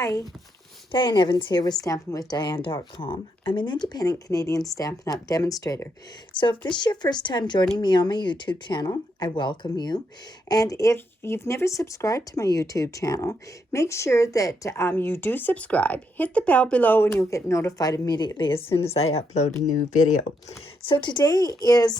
Hi, Diane Evans here with StampinWithDiane.com. I'm an independent Canadian Stampin' Up demonstrator. So if this is your first time joining me on my YouTube channel, I welcome you. And if you've never subscribed to my YouTube channel, make sure that you do subscribe. Hit the bell below and you'll get notified immediately as soon as I upload a new video. So today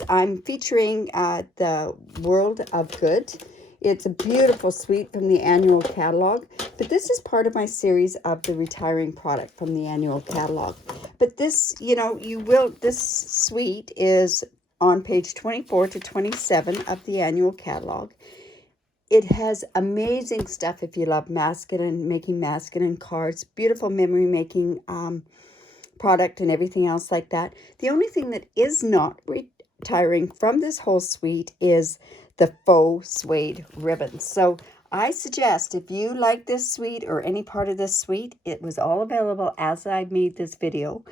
I'm featuring the World of Good. It's a beautiful suite from the annual catalog, but this is part of my series of the retiring product from the annual catalog. But this, this suite is on page 24 to 27 of the annual catalog. It has amazing stuff if you love making masculine cards, beautiful memory making product and everything else like that. The only thing that is not retiring from this whole suite is the faux suede ribbons. So I suggest if you like this suite or any part of this suite, it was all available as I made this video.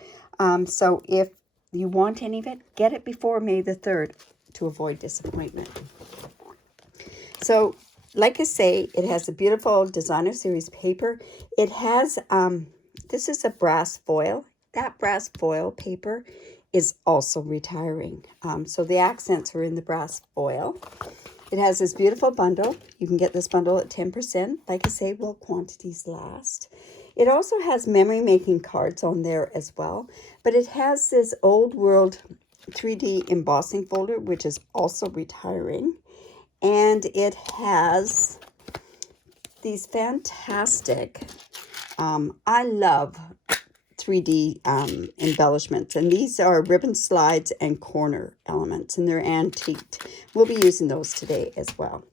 So if you want any of it, get it before May the 3rd to avoid disappointment. So like I say, it has a beautiful designer series paper. It has, this is a brass foil. That brass foil paper is also retiring. So the accents are in the brass foil. It has this beautiful bundle. You can get this bundle at 10%. Like I say, while quantities last. It also has memory making cards on there as well. But it has this old world 3D embossing folder, which is also retiring. And it has these fantastic, I love 3D embellishments, and these are ribbon slides and corner elements, and they're antiqued. We'll be using those today as well.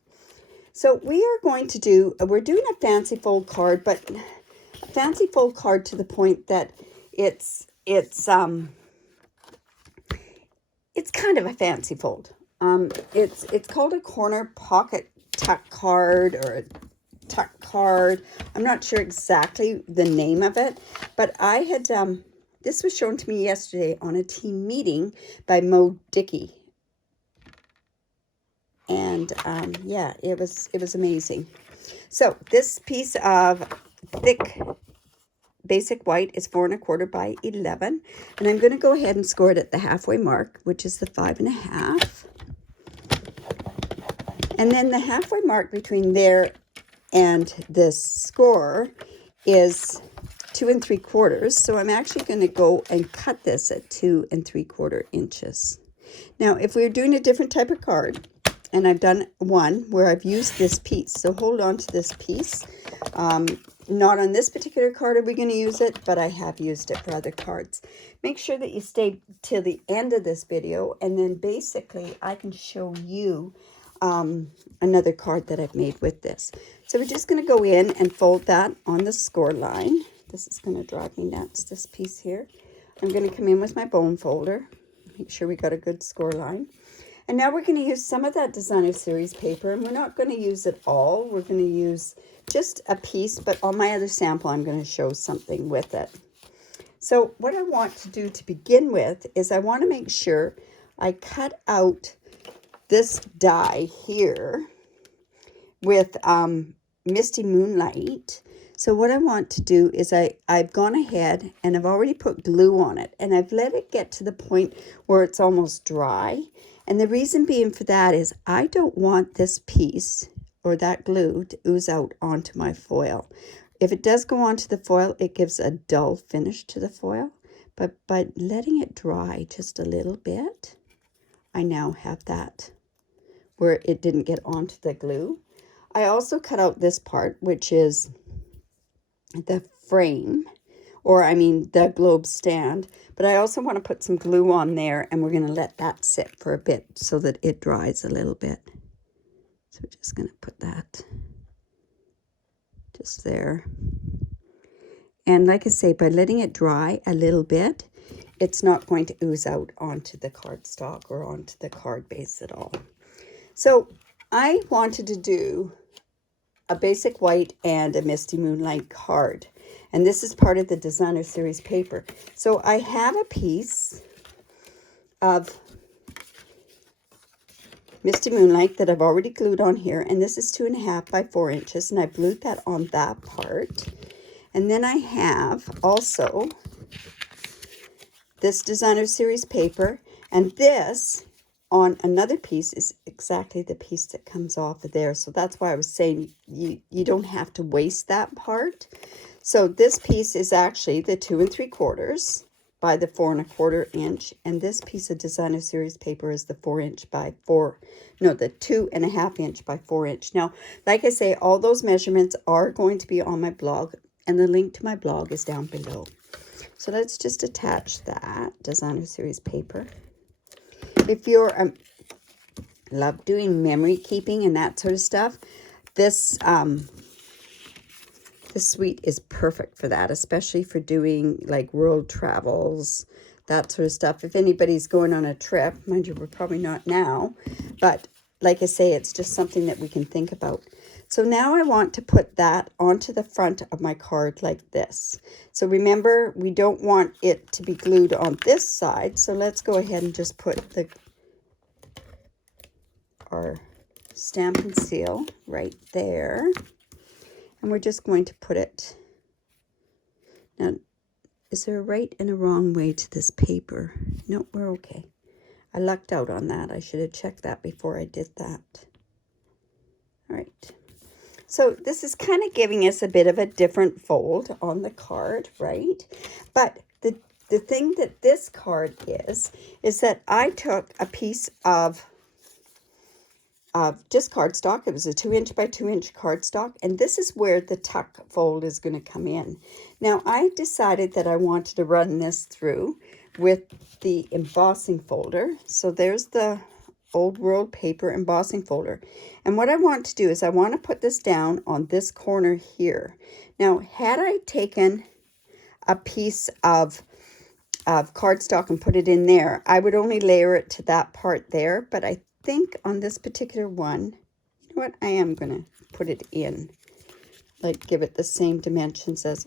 So we are going to we're doing a fancy fold card, but a fancy fold card to the point that it's kind of a fancy fold. It's called a corner pocket tuck card or a tuck card. I'm not sure exactly the name of it, but I had this was shown to me yesterday on a team meeting by Mo Dickey, and yeah, it was amazing. So this piece of thick basic white is 4 1/4 by 11, and I'm going to go ahead and score it at the halfway mark, which is the 5 1/2, and then the halfway mark between there and this score is 2 3/4. So I'm actually going to go and cut this at 2 3/4 inches. Now, if we're doing a different type of card, and I've done one where I've used this piece, so hold on to this piece. Not on this particular card are we going to use it, but I have used it for other cards. Make sure that you stay till the end of this video, and then basically I can show you another card that I've made with this. So we're just going to go in and fold that on the score line. This is going to drive me nuts, this piece here. I'm going to come in with my bone folder, make sure we got a good score line. And now we're going to use some of that designer series paper, and we're not going to use it all. We're going to use just a piece, but on my other sample, I'm going to show something with it. So what I want to do to begin with is I want to make sure I cut out this die here with Misty Moonlight. So what I want to do is I've gone ahead and I've already put glue on it, and I've let it get to the point where it's almost dry. And the reason being for that is I don't want this piece or that glue to ooze out onto my foil. If it does go onto the foil, it gives a dull finish to the foil. But by letting it dry just a little bit, I now have that where it didn't get onto the glue. I also cut out this part, which is the frame, or I mean the globe stand, but I also want to put some glue on there, and we're going to let that sit for a bit so that it dries a little bit. So we're just going to put that just there. And like I say, by letting it dry a little bit, it's not going to ooze out onto the cardstock or onto the card base at all. So I wanted to do a basic white and a Misty Moonlight card. And this is part of the designer series paper. So I have a piece of Misty Moonlight that I've already glued on here. And this is 2 1/2 by 4 inches. And I glued that on that part. And then I have also this designer series paper, and this on another piece is exactly the piece that comes off of there. So that's why I was saying you don't have to waste that part. So this piece is actually the 2 3/4 by the 4 1/4 inch, and this piece of designer series paper is the 4 inch by 4, no, the 2 1/2 inch by 4 inch. Now, like I say, all those measurements are going to be on my blog, and the link to my blog is down below. So let's just attach that designer series paper. If you're love doing memory keeping and that sort of stuff, this this suite is perfect for that, especially for doing like world travels, that sort of stuff. If anybody's going on a trip, mind you, we're probably not now, but like I say, it's just something that we can think about. So now I want to put that onto the front of my card like this. So remember, we don't want it to be glued on this side. So let's go ahead and just put our stamp and seal right there. And we're just going to put it. Now, is there a right and a wrong way to this paper? No, we're okay. I lucked out on that. I should have checked that before I did that. All right. So this is kind of giving us a bit of a different fold on the card, right? But the thing that this card is that I took a piece of just cardstock. It was a 2 inch by 2 inch cardstock, and this is where the tuck fold is going to come in. Now, I decided that I wanted to run this through with the embossing folder. So there's the Old World Paper embossing folder. And what I want to do is I want to put this down on this corner here. Now, had I taken a piece of cardstock and put it in there, I would only layer it to that part there. But I think on this particular one, you know what, I am going to put it in, like give it the same dimensions as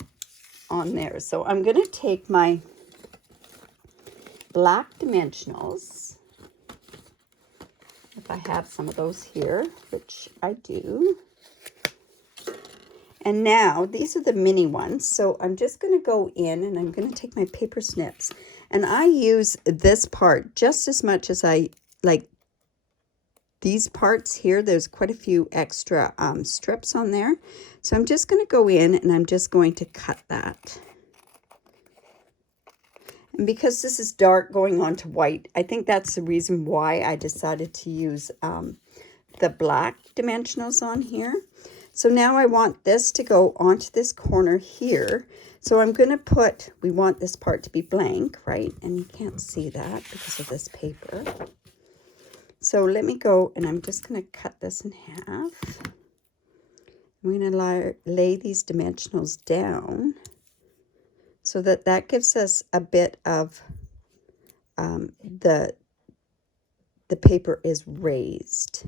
on there. So I'm going to take my black dimensionals, if I have some of those here, which I do. And now these are the mini ones. So I'm just going to go in and I'm going to take my paper snips, and I use this part just as much as I like these parts here. There's quite a few extra strips on there. So I'm just going to go in and I'm just going to cut that. And because this is dark going on to white, I think that's the reason why I decided to use the black dimensionals on here. So now I want this to go onto this corner here. So I'm going to put, we want this part to be blank, right? And you can't see that because of this paper. So let me go, and I'm just going to cut this in half. I'm going to lay these dimensionals down so that that gives us a bit of the paper is raised.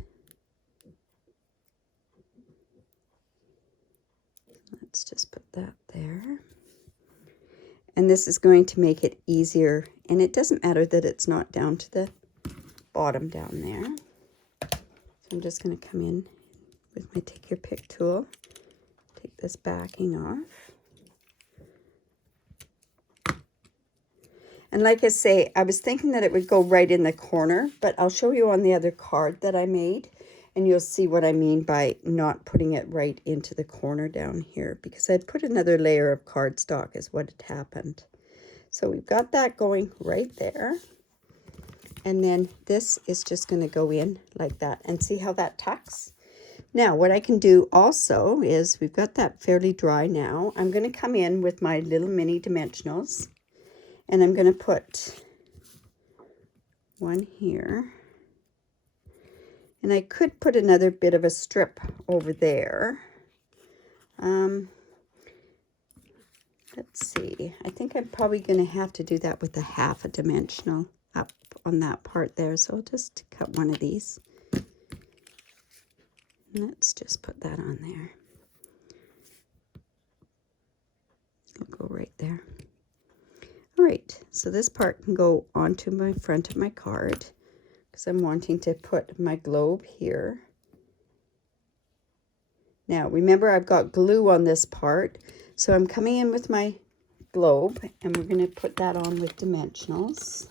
Let's just put that there. And this is going to make it easier. And it doesn't matter that it's not down to the bottom down there. So I'm just going to come in with my take your pick tool, take this backing off. And like I say, I was thinking that it would go right in the corner, but I'll show you on the other card that I made, and you'll see what I mean by not putting it right into the corner down here, because I'd put another layer of cardstock is what had happened. So we've got that going right there. And then this is just going to go in like that, and see how that tucks. Now, what I can do also is, we've got that fairly dry now. I'm going to come in with my little mini dimensionals, and I'm going to put one here. And I could put another bit of a strip over there. Let's see. I think I'm probably going to have to do that with a half a dimensional up on that part there. So I'll just cut one of these. Let's just put that on there. It'll go right there. All right, so this part can go onto my front of my card, because I'm wanting to put my globe here. Now, remember I've got glue on this part, so I'm coming in with my globe, and we're going to put that on with dimensionals.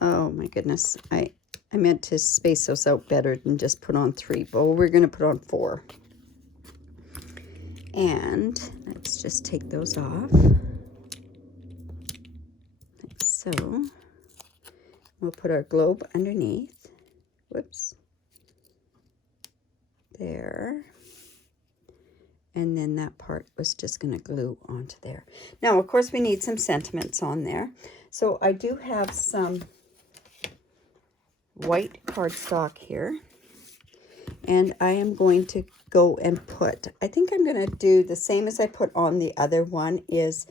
Oh my goodness, I meant to space those out better than just put on 3, but we're going to put on 4. And let's just take those off. Like so. We'll put our globe underneath. Whoops. There. And then that part was just going to glue onto there. Now, of course, we need some sentiments on there. So I do have some white cardstock here. And I am going to go and put, I think I'm going to do the same as I put on the other one, is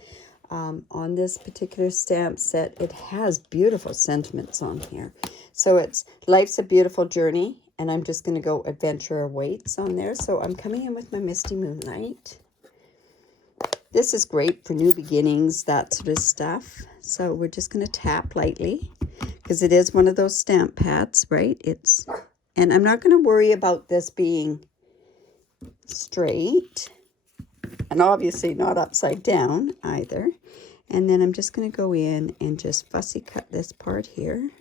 on this particular stamp set, it has beautiful sentiments on here. So it's Life's a Beautiful Journey, and I'm just going to go Adventure Awaits on there. So I'm coming in with my Misty Moonlight. This is great for new beginnings, that sort of stuff. So we're just going to tap lightly, because it is one of those stamp pads, right? And I'm not going to worry about this being straight, and obviously not upside down either. And then I'm just going to go in and just fussy cut this part here.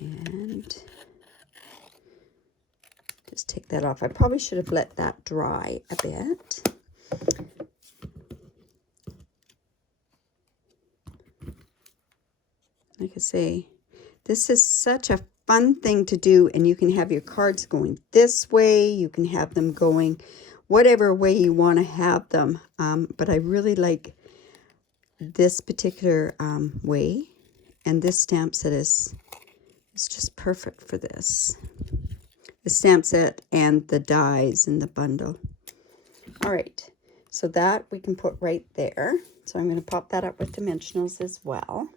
And just take that off. I probably should have let that dry a bit. Like I say, this is such a fun thing to do, and you can have your cards going this way, you can have them going whatever way you want to have them, but I really like this particular way, and this stamp set is just perfect for this. The stamp set and the dies in the bundle. All right, so that we can put right there. So I'm going to pop that up with dimensionals as well.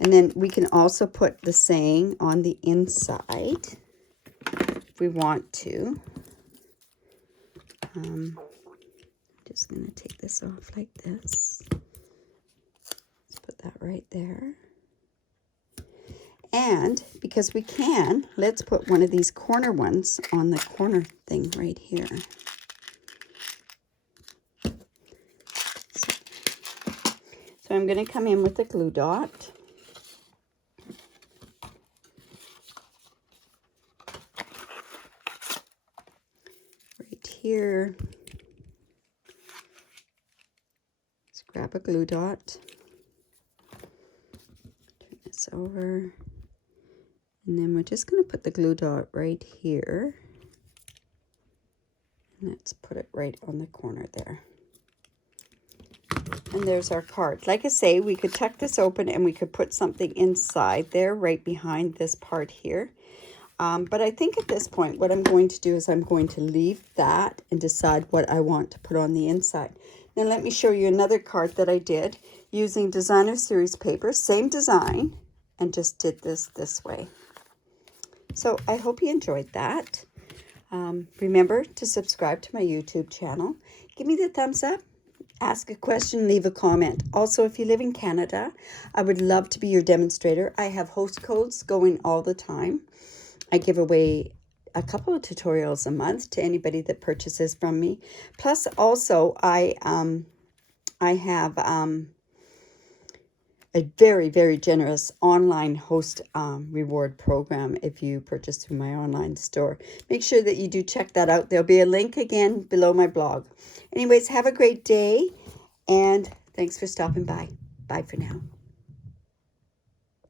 And then we can also put the saying on the inside if we want to. I'm just going to take this off like this. Let's put that right there. And because we can, let's put one of these corner ones on the corner thing right here. So I'm going to come in with a glue dot. Here, let's grab a glue dot, turn this over, and then we're just going to put the glue dot right here, and let's put it right on the corner there. And there's our card. Like I say, we could tuck this open and we could put something inside there right behind this part here. But I think at this point, what I'm going to do is I'm going to leave that and decide what I want to put on the inside. Now, let me show you another card that I did using Designer Series paper, same design, and just did this way. So I hope you enjoyed that. Remember to subscribe to my YouTube channel. Give me the thumbs up. Ask a question, leave a comment. Also, if you live in Canada, I would love to be your demonstrator. I have host codes going all the time. I give away a couple of tutorials a month to anybody that purchases from me. Plus, also, I have a very, very generous online host reward program if you purchase through my online store. Make sure that you do check that out. There'll be a link again below my blog. Anyways, have a great day, and thanks for stopping by. Bye for now.